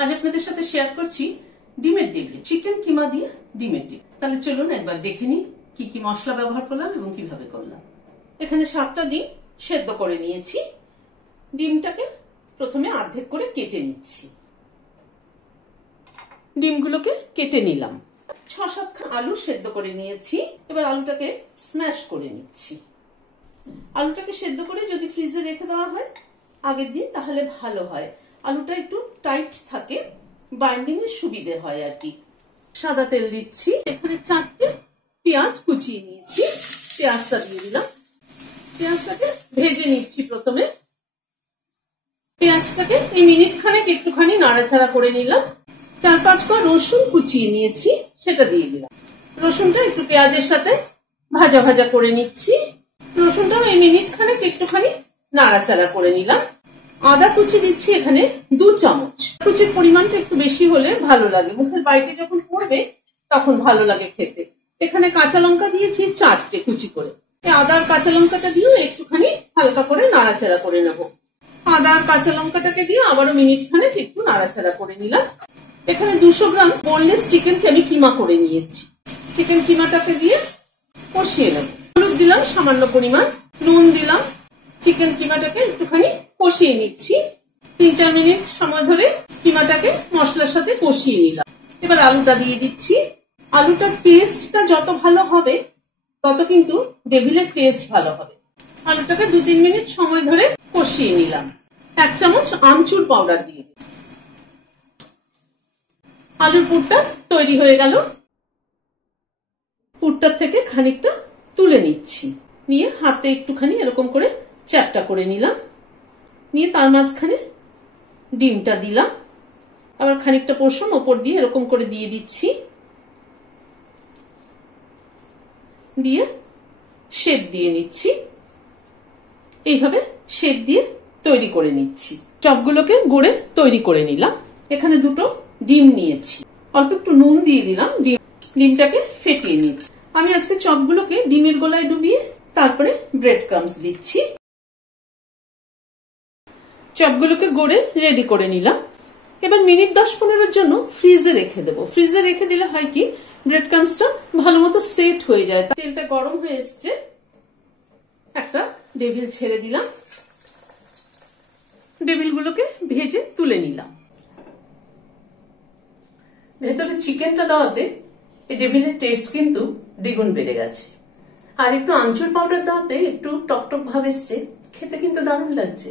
আজ আপনাদের সাথে শেয়ার করছি ডিমের ডেভি, চিকেন কিমা দিয়ে ডিমের ডিম। তাহলে চলুন একবার দেখে নিই কি কি মশলা ব্যবহার করলাম এবং কিভাবে করলাম। এখানে 7টা ডিম সেদ্ধ করে নিয়েছি। ডিমটাকে প্রথমে অর্ধেক করে কেটে নিচ্ছি। ডিমগুলোকে কেটে নিলাম। 6-7 আলু সেদ্ধ করে নিয়েছি। এবার আলুটাকে স্ম্যাশ করে নিচ্ছি। আলুটাকে সেদ্ধ করে যদি ফ্রিজে রেখে দেওয়া হয় আগের দিন তাহলে ভালো হয়। আলুটা একটু টাইট থাকে, বাইন্ডিং এর সুবিধে হয় আর কি। সাদা তেল দিচ্ছি। এখানে 4টে পেঁয়াজ কুচিয়ে নিয়েছি। পেঁয়াজটা দিয়ে দিলাম। পেঁয়াজটাকে ভেজে নিচ্ছি। প্রথমে পেঁয়াজটাকে এই মিনিট খানেক একটুখানি নাড়াচাড়া করে নিলাম। 4-5 কোয়া রসুন কুচিয়ে নিয়েছি, সেটা দিয়ে দিলাম। রসুনটা একটু পেঁয়াজের সাথে ভাজা ভাজা করে নিচ্ছি। রসুনটাও এই মিনিট খানেক একটুখানি নাড়াচাড়া করে নিলাম। আদা কুচি দিচ্ছি এখানে 2 চামচ। কুচির পরিমাণটা একটু বেশি হলে ভালো লাগে, মুখের বাইরে যখন পড়বে তখন ভালো লাগে খেতে। এখানে কাঁচা লঙ্কা দিয়েছি 4টে কুচি করে। আদা আর কাঁচা লঙ্কাটা দিয়েও একটুখানি হালকা করে নাড়াচাড়া করে নেব। আদা আর কাঁচা লঙ্কাটাকে দিয়ে আবারও মিনিট খানেক একটু নাড়াচাড়া করে নিলাম। এখানে 200 গ্রাম বোনলেস চিকেনকে আমি কিমা করে নিয়েছি। চিকেন কিমাটাকে দিয়ে কষিয়ে নেব। হলুদ দিলাম সামান্য পরিমাণ, নুন দিলাম। চিকেন কিমাটাকে একটুখানি কষিয়ে নিচ্ছি। 3-4 মিনিট সময় ধরে কিমাটাকে মশলার সাথে কষিয়ে নিলাম। এবার আলুটা দিয়ে দিচ্ছি। আলুটার টেস্টটা যত ভালো হবে তত কিন্তু ডেভিলের টেস্ট ভালো হবে। আলুটাকে 2-3 মিনিট সময় ধরে কষিয়ে নিলাম। 1 চামচ আমচুর পাউডার দিয়ে দিলাম। আলুর পুরটা তৈরি হয়ে গেল। পুরটার থেকে খানিকটা তুলে নিচ্ছি। নিয়ে হাতে একটুখানি এরকম করে চ্যাপটা করে নিলাম। নিয়ে তার মাঝখানে ডিমটা দিলাম। আবার খানিকটা পোর্শন ওপর দিয়ে এরকম করে দিয়ে দিচ্ছি। দিয়ে শেপ দিয়ে নিচ্ছি। এইভাবে শেপ দিয়ে তৈরি করে নিচ্ছি। চপগুলোকে গড়ে তৈরি করে নিলাম। এখানে 2টো ডিম নিয়েছি। অল্প একটু নুন দিয়ে দিলাম। ডিমটাকে ফেটিয়ে নিচ্ছি। আমি আজকে চপগুলোকে ডিমের গোলায় ডুবিয়ে তারপরে ব্রেড ক্রাম্বস দিচ্ছি। চপগুলোকে গড়ে রেডি করে নিলাম। এবার মিনিট 10-15 জন্য ফ্রিজে রেখে দেবো। ফ্রিজে রেখে দিলে হয় কি ব্রেড ক্রাম্বসটা ভালো মতো সেট হয়ে যায়। তেলটা গরম হয়ে এসছে। একটা ডেভিল ছেড়ে দিলাম। ডেভিলগুলোকে ভেজে তুলে নিলাম। ভেতরে চিকেনটা দেওয়াতে এই ডেভিলের টেস্ট কিন্তু দ্বিগুণ বেড়ে গেছে। আর একটু আমচুর পাউডার দেওয়াতে একটু টকটক ভাব এসছে। খেতে কিন্তু দারুণ লাগছে।